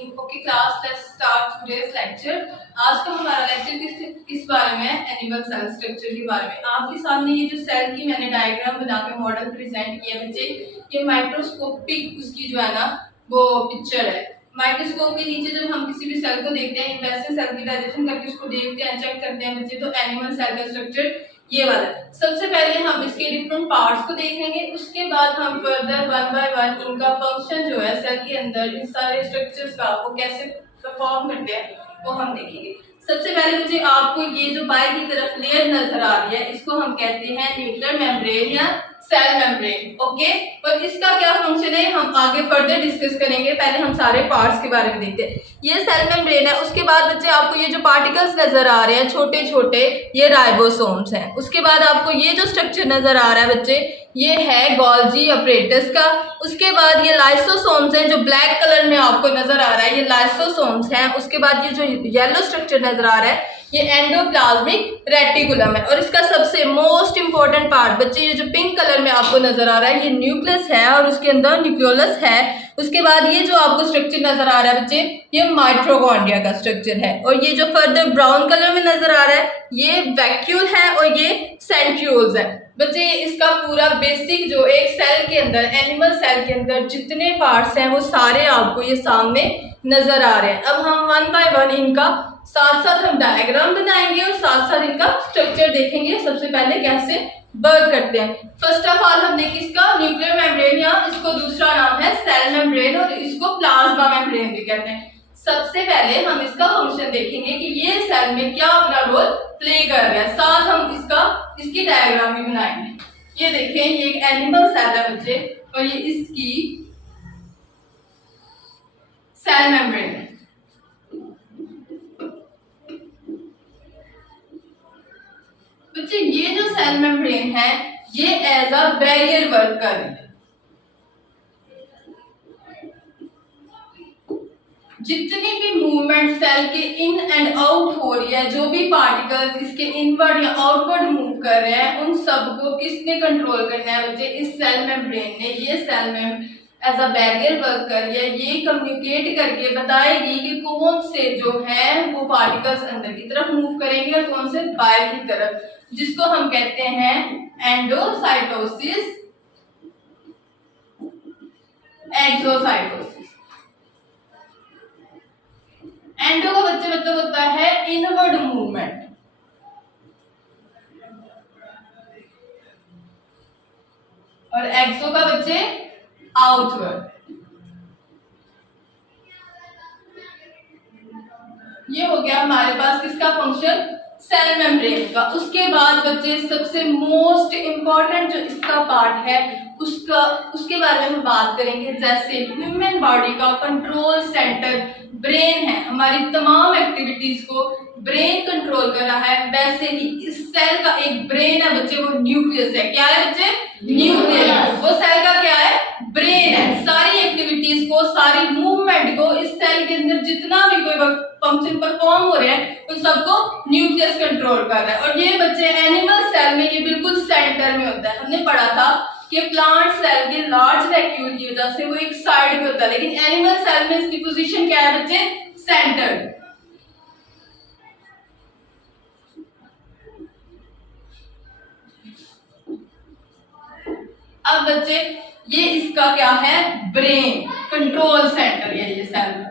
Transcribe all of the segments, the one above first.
Okay class, let's start today's lecture. आज का हमारा लेक्चर किस बारे में है? एनिमल सेल स्ट्रक्चर के बारे में। आपके सामने ये जो सेल की मैंने डायग्राम बना के मॉडल प्रेजेंट किया बच्चे, ये माइक्रोस्कोपिक उसकी जो है ना वो पिक्चर है। माइक्रोस्कोप के नीचे जब हम किसी भी सेल को देखते हैं, वैसे सेल की डाइजेशन करके उसको देखते हैं, चेक करते हैं बच्चे, तो एनिमल सेल का स्ट्रक्चर ये वाला है। सबसे पहले हम इसके डिफरेंट पार्ट्स को देखेंगे, उसके बाद हम फर्दर वन बाय वन इनका फंक्शन जो है सेल के अंदर इन सारे स्ट्रक्चर्स का वो कैसे परफॉर्म करते हैं वो हम देखेंगे। सबसे पहले मुझे आपको ये जो बाहर की तरफ लेयर नजर आ रही है, इसको हम कहते हैं न्यूक्लियर मेम्ब्रेन या सेल मेम्ब्रेन। ओके, और इसका क्या फंक्शन है हम आगे फर्दर डिस्कस करेंगे। पहले हम सारे पार्ट्स के बारे में देखते हैं। ये सेल मेम्ब्रेन है। उसके बाद बच्चे आपको ये जो पार्टिकल्स नजर आ रहे हैं छोटे छोटे, ये राइबोसोम्स हैं। उसके बाद आपको ये जो स्ट्रक्चर नजर आ रहा है बच्चे, ये है गोल्जी अपरेटस का। उसके बाद ये लाइसोसोम्स हैं, जो ब्लैक कलर में आपको नजर आ रहा है, ये लाइसोसोम्स हैं। उसके बाद ये जो येलो स्ट्रक्चर नजर आ रहा है, ये एंडोप्लाज्मिक रेटिकुलम है। और इसका सबसे मोस्ट इंपॉर्टेंट पार्ट बच्चे, ये जो पिंक कलर में आपको नजर आ रहा है, ये न्यूक्लियस है और उसके अंदर न्यूक्लियोलस है। उसके बाद ये जो आपको स्ट्रक्चर नजर आ रहा है बच्चे, ये माइटोकॉन्ड्रिया का स्ट्रक्चर है। और ये जो फर्दर ब्राउन कलर में नजर आ रहा है, ये वैक्यूल है और ये सेंट्रियोल्स है। बच्चे इसका पूरा बेसिक जो एक सेल के अंदर, एनिमल सेल के अंदर जितने पार्ट्स हैं वो सारे आपको ये सामने नजर आ रहे हैं। अब हम वन बाय वन इनका साथ साथ हम डायग्राम बनाएंगे और साथ साथ इनका स्ट्रक्चर देखेंगे। सबसे पहले कैसे वर्क करते हैं। फर्स्ट ऑफ ऑल हमने किसका, न्यूक्लियर मेम्ब्रेन, या इसको दूसरा नाम है सेल मेम्ब्रेन और इसको प्लाज्मा मेम्ब्रेन भी कहते हैं। सबसे पहले हम इसका फंक्शन देखेंगे कि ये सेल में क्या अपना रोल प्ले कर रहा है, साथ हम इसकी डायग्राम भी बनाएंगे। ये देखें, ये एक एनिमल सेल है बच्चे और ये इसकी सेल मेम्ब्रेन है। बच्चे ये जो सेल मेम्ब्रेन है ये एज अ बैरियर वर्क कर रही है। जितनी भी मूवमेंट सेल के इन एंड आउट हो रही है, जो भी पार्टिकल्स इसके इनवर्ड या आउटवर्ड मूव कर रहे हैं, उन सबको किसने कंट्रोल करना है बच्चे, इस सेल मेम्ब्रेन ने। ये cell membrane as a barrier work कर रही है। ये कम्युनिकेट करके बताएगी कि कौन से जो है वो पार्टिकल्स अंदर की तरफ मूव करेंगे और कौन से बाहर की तरफ, जिसको हम कहते हैं एंडोसाइटोसिस, एक्सोसाइटोसिस। एंडो का बच्चे मतलब होता है इनवर्ड मूवमेंट और एक्सो का बच्चे आउटवर्ड। ये हो गया हमारे पास किसका फंक्शन, सेल मेम्ब्रेन का। उसके बाद बच्चे सबसे मोस्ट इंपॉर्टेंट जो इसका पार्ट है उसके बारे में हम बात करेंगे। जैसे ह्यूमन बॉडी का कंट्रोल सेंटर ब्रेन है, हमारी तमाम एक्टिविटीज को ब्रेन कंट्रोल कर रहा है, वैसे ही इस सेल का एक ब्रेन है बच्चे, वो न्यूक्लियस है। क्या है बच्चे, न्यूक्लियस। वो सेल का क्या है, ब्रेन है। सारी एक्टिविटीज को, सारी मूवमेंट को इस सेल के अंदर जितना भी कोई फंक्शन परफॉर्म हो रहे हैं उन सबको न्यूक्लियस कंट्रोल कर रहा है। और ये बच्चे एनिमल सेल में ये बिल्कुल सेंटर में होता है। हमने पढ़ा था कि प्लांट सेल के लार्ज वैक्यूल की वजह से वो एक साइड पे होता है, लेकिन एनिमल सेल में इसकी पोजीशन क्या है बच्चे, सेंटर। अब बच्चे ये इसका क्या है, ब्रेन कंट्रोल सेंटर है ये सेल।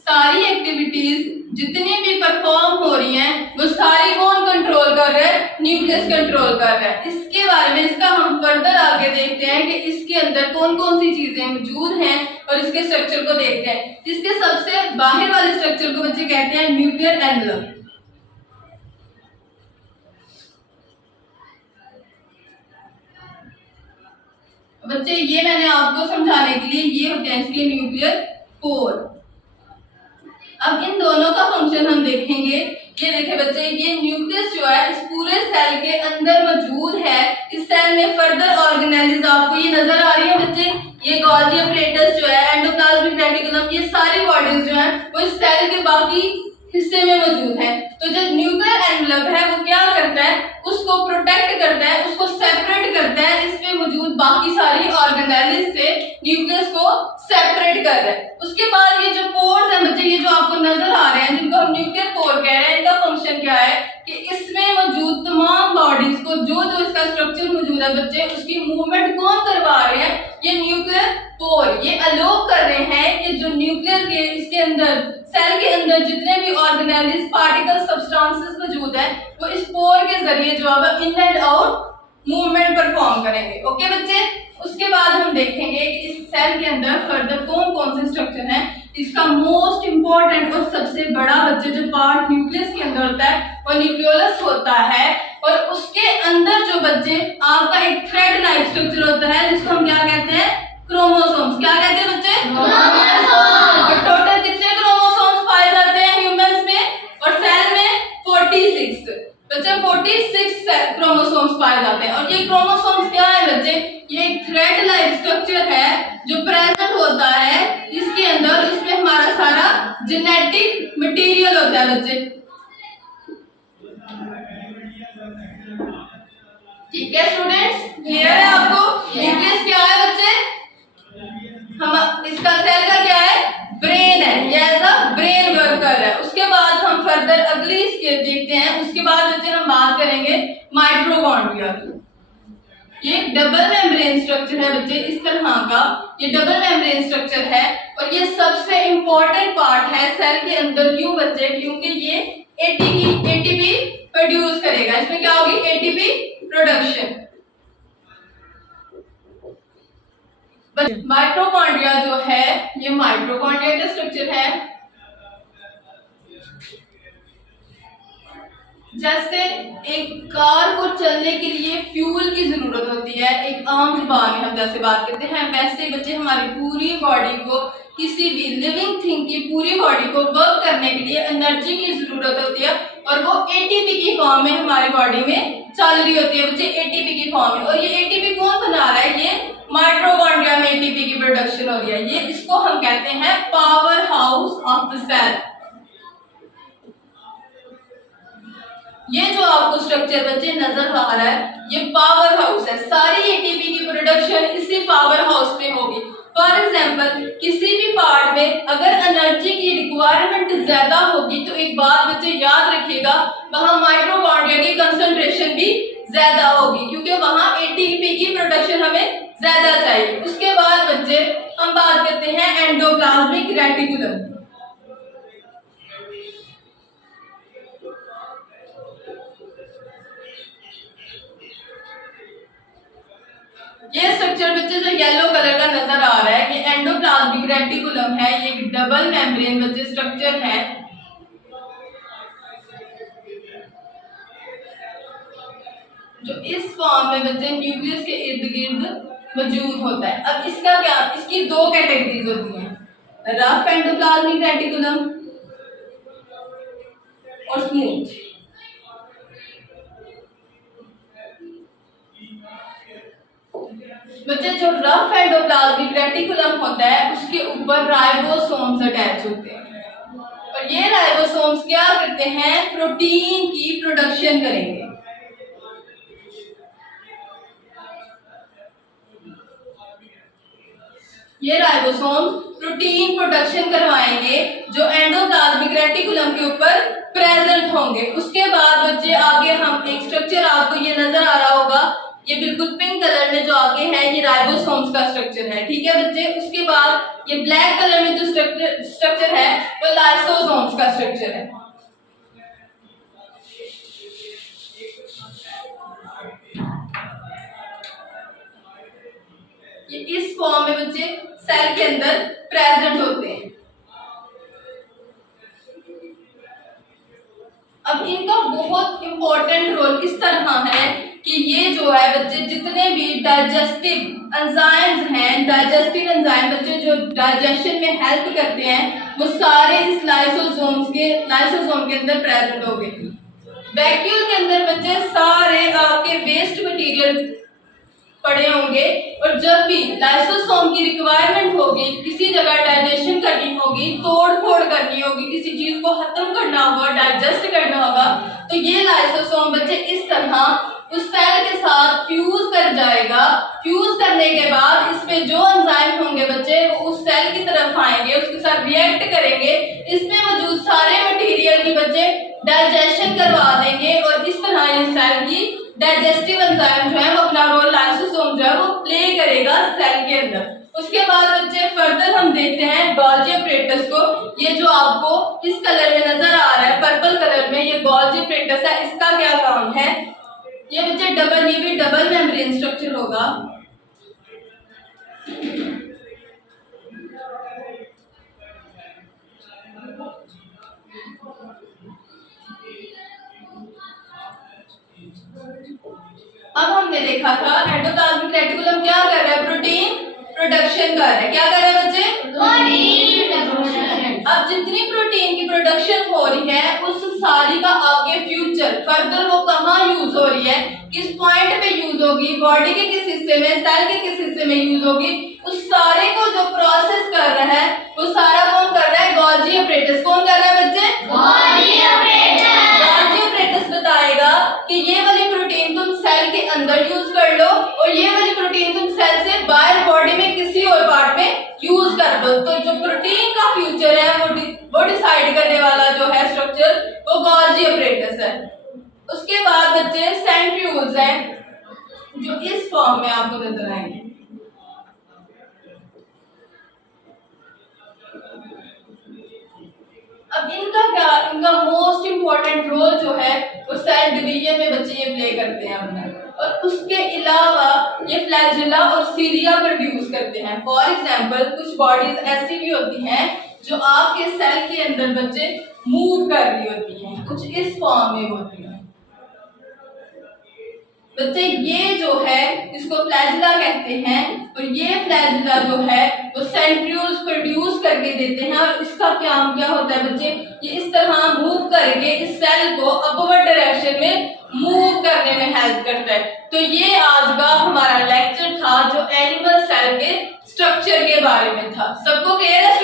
सारी एक्टिविटीज जितनी भी परफॉर्म हो रही हैं वो सारी कौन कंट्रोल कर रहा है, न्यूक्लियस कंट्रोल कर रहा है। इसके बारे में इसका हम फर्दर आगे देखते हैं कि इसके अंदर कौन कौन सी चीजें मौजूद हैं और इसके स्ट्रक्चर को देखते हैं। इसके सबसे बाहर वाले स्ट्रक्चर को बच्चे कहते हैं न्यूक्लियर एनवलप। बच्चे ये मैंने आपको समझाने के लिए ये होते हैं इसके न्यूक्लियर पोर। अब इन दोनों का फंक्शन हम देखेंगे। ये देखे बच्चे, ये न्यूक्लियस जो है इस पूरे सेल के अंदर मौजूद है। इस सेल में फर्दर ऑर्गेनेल्स आपको ये नजर आ रही है बच्चे, ये गोल्जी अपरेटस जो है, एंडोप्लाज्मिक रेटिकुलम, ये सारी बॉडीज जो है वो इस सेल के बाकी हिस्से में मौजूद है। तो जो न्यूक्लियर एनवलप है वो क्या करता है, उसको प्रोटेक्ट करता है, उसको सेपरेट करता है, इसमें मौजूद बाकी सारी ऑर्गेनेल्स से न्यूक्लियस को सेपरेट कर रहा है। उसके बाद ये जो पोर्स है बच्चे, ये जो आपको नजर आ रहे हैं जिनको हम न्यूक्लियर पोर कह रहे हैं, इनका फंक्शन क्या है कि इसमें मौजूद तमाम बॉडीज को जो जो इसका स्ट्रक्चर मौजूद है बच्चे, उसकी मूवमेंट कौन करवा रहे हैं, ये न्यूक्लियर पोर। ये अलो कर रहे हैं कि जो न्यूक्लियर के इसके अंदर सेल के अंदर जितने भी ऑर्गेनेल्स पार्टिकल सब्सटेंसेस मौजूद है वो इस पोर के जरिए जो है in and out movement perform करेंगे। ओके बच्चे, उसके बाद हम देखेंगे कि इस सेल के अंदर फर्दर कौन कौन से स्ट्रक्चर हैं। इसका मोस्ट इंपॉर्टेंट और सबसे बड़ा बच्चे जो पार्ट न्यूक्लियस के अंदर होता है वो न्यूक्लियोलस होता है, और उसके अंदर जो बच्चे आपका एक थ्रेड लाइक स्ट्रक्चर होता है जिसको हम क्या कहते हैं, क्रोमोसोम्स। क्या कहते हैं बच्चे, क्रोमोसोम्स। और टोटल कितने क्रोमोसोम्स पाए जाते हैं ह्यूमंस में और सेल में, 46 बच्चे, 46 क्रोमोसोम्स पाए जाते हैं। और ये क्रोमोसोम्स क्या है बच्चे, ये एक थ्रेड लाइक स्ट्रक्चर है जो प्रेजेंट होता है इसके अंदर। इसमें हमारा सारा जेनेटिक मटेरियल होता है बच्चे, ठीक है स्टूडेंट्स, क्लियर है आपको। न्यूक्लियस क्या है बच्चे, हम इसका सेल का क्या है, ब्रेन है, ये एज अ ब्रेन वर्क कर रहा है। उसके बाद हम फर्दर अगली स्टेप देखते हैं। उसके बाद बच्चे हम बात करेंगे माइटोकॉन्ड्रिया की। ये डबल मेम्ब्रेन स्ट्रक्चर है बच्चे, इस तरह का ये डबल मेम्ब्रेन स्ट्रक्चर है, और ये सबसे इंपॉर्टेंट पार्ट है सेल के अंदर। क्यों बच्चे, क्योंकि ये एटीपी प्रोड्यूस करेगा। इसमें क्या होगी, एटीपी प्रोडक्शन। माइटोकॉन्ड्रिया जो है ये माइटोकॉन्ड्रिया का स्ट्रक्चर है। जैसे एक कार को चलने के लिए फ्यूल की जरूरत होती है, एक आम जुबान में हम जैसे बात करते हैं, वैसे बच्चे हमारी पूरी बॉडी को, किसी भी लिविंग थिंग की पूरी बॉडी को वर्क करने के लिए एनर्जी की जरूरत होती है, और वो एटीपी की फॉर्म में हमारी बॉडी में चल रही होती है बच्चे, एटीपी की फॉर्म में। और ये एटीपी कौन बना रहा है, ये माइटोकॉन्ड्रिया में एटीपी की प्रोडक्शन हो रही है। ये इसको हम कहते हैं power house of the cell. ये जो आपको स्ट्रक्चर बच्चे नजर आ रहा है ये पावर हाउस है। सारी एटीपी की प्रोडक्शन इसी पावर हाउस में होगी। फॉर एग्जांपल किसी भी पार्ट में अगर एनर्जी की रिक्वायरमेंट ज्यादा होगी तो एक बात बच्चे याद रखिएगा, वहां माइटोकॉन्ड्रिया की कंसंट्रेशन भी ज्यादा होगी, क्योंकि वहां एटीपी की प्रोडक्शन हमें ज्यादा चाहिए। उसके बाद बच्चे हम बात करते हैं एंडोप्लाज्मिक रेटिकुलम। ये स्ट्रक्चर बच्चे जो येलो कलर का नजर आ रहा है ये एंडोप्लाज्मिक रेटिकुलम है। ये एक डबल मेम्ब्रेन बच्चे स्ट्रक्चर है जो इस फॉर्म में बच्चे न्यूक्लियस के इर्द गिर्द मौजूद होता है। अब इसका क्या, इसकी दो कैटेगरीज होती हैं, रफ एंडोप्लाज्मिक रेटिकुलम और स्मूथ। बच्चे जो रफ एंडोप्लाज्मिक रेटिकुलम होता है उसके ऊपर राइबोसोम्स अटैच होते हैं, और ये राइबोसोम्स क्या करते हैं, प्रोटीन की प्रोडक्शन करेंगे। ये राइबोसोम्स प्रोटीन प्रोडक्शन करवाएंगे जो एंडोप्लाज्मिक रेटिकुलम के ऊपर प्रेजेंट होंगे। उसके बाद बच्चे आगे हम एक स्ट्रक्चर, आपको ये नजर आ रहा होगा, ये बिल्कुल पिंक कलर में जो आगे है ये राइबोसोम्स का स्ट्रक्चर है, ठीक है बच्चे। उसके बाद ये ब्लैक कलर में जो स्ट्रक्चर है वो लाइसोसोम्स का स्ट्रक्चर है। ये इस फॉर्म में बच्चे सेल के अंदर प्रेजेंट होते हैं। अब इनका बहुत इंपॉर्टेंट रोल किस तरह है कि ये जो है बच्चे जितने भी डाइजेस्टिव एंजाइम्स हैं, डाइजेस्टिव एंजाइम बच्चे जो डाइजेशन में हेल्प करते हैं वो सारे इस लाइसोसोम के अंदर प्रेजेंट हो गए। वैक्यूल के अंदर बच्चे सारे आपके वेस्ट मटेरियल पड़े होंगे, और जब भी लाइसोसोम की रिक्वायरमेंट होगी, किसी जगह डाइजेशन करनी होगी होगी, तोड़ फोड़ करनी होगी, किसी चीज को खत्म करना होगा, डाइजेस्ट करना होगा, तो ये लाइसोसोम बच्चे इस तरह उस सेल के साथ फ्यूज कर जाएगा। फ्यूज करने के बाद इसमें जो एंजाइम होंगे बच्चे वो उस सेल की तरफ आएंगे, उसके साथ रिएक्ट करेंगे, इसमें मौजूद सारे मटेरियल की बच्चे डाइजेशन करवा देंगे और इस तरह ये सेल की डाइजेस्टिव एंजाइम जो है वो अपना रोल लाइसोसोम जो है वो प्ले करेगा सेल के अंदर। उसके बाद बच्चे फर्दर हम देखते हैं गोल्गी अपरेटस को। ये जो आपको इस कलर में नजर आ रहा है पर्पल कलर में, ये गोल्गी अपरेटस है। इसका क्या काम है? ये बच्चे ये भी डबल मेम्ब्रेन स्ट्रक्चर होगा। अब हमने देखा था एंडोप्लाज्मिक रेटिकुलम क्या कर रहा है? प्रोटीन प्रोडक्शन कर रहा है। क्या कर रहा है बच्चे? अब जितनी प्रोटीन की प्रोडक्शन हो रही है उस सारी का आगे फ्यूचर फर्दर वो कहाँ यूज हो रही है, किस पॉइंट पे यूज होगी, बॉडी के किस हिस्से में, सेल के किस हिस्से में यूज होगी, उस सारे को जो प्रोसेस कर रहा है वो सारा कौन कर रहा है? Golgi apparatus. कौन कर रहा है बच्चे? गोल्गी अपरेटस बताएगा कि ये वाली प्रोटीन तुम सेल के अंदर यूज कर लो और ये वाली प्रोटीन तुम सेल से बाहर बॉडी में किसी और पार्ट में यूज कर लो। तो जो प्रोटीन का फ्यूचर है वो डिसाइड करने वाला जो है स्ट्रक्चर वो गोल्गी अपरेटस है। उसके बाद बच्चे सेंट्रीओल्स हैं जो इस फॉर्म में आपको नजर आएंगे। अब इनका मोस्ट इंपॉर्टेंट रोल जो है वो सेल डिवीजन में बच्चे ये प्ले करते हैं अपना, और उसके अलावा ये फ्लैजेला और सीलिया प्रोड्यूस करते हैं। फॉर एग्जांपल कुछ बॉडीज ऐसी भी होती हैं जो आपके सेल के अंदर बच्चे मूव कर रही होती हैं, कुछ इस फॉर्म में होती हैं बच्चे। ये जो है इसको फ्लैजेला कहते हैं और ये फ्लैजेला जो है वो सेंट्रियोल्स प्रोड्यूस करके देते हैं और इसका काम क्या होता है बच्चे? ये इस तरह मूव करके इस सेल को अपवर्ड डायरेक्शन में मूव करने में हेल्प करता है। तो ये आज का हमारा लेक्चर था जो एनिमल सेल के स्ट्रक्चर के बारे में था। सबको क्लियर है?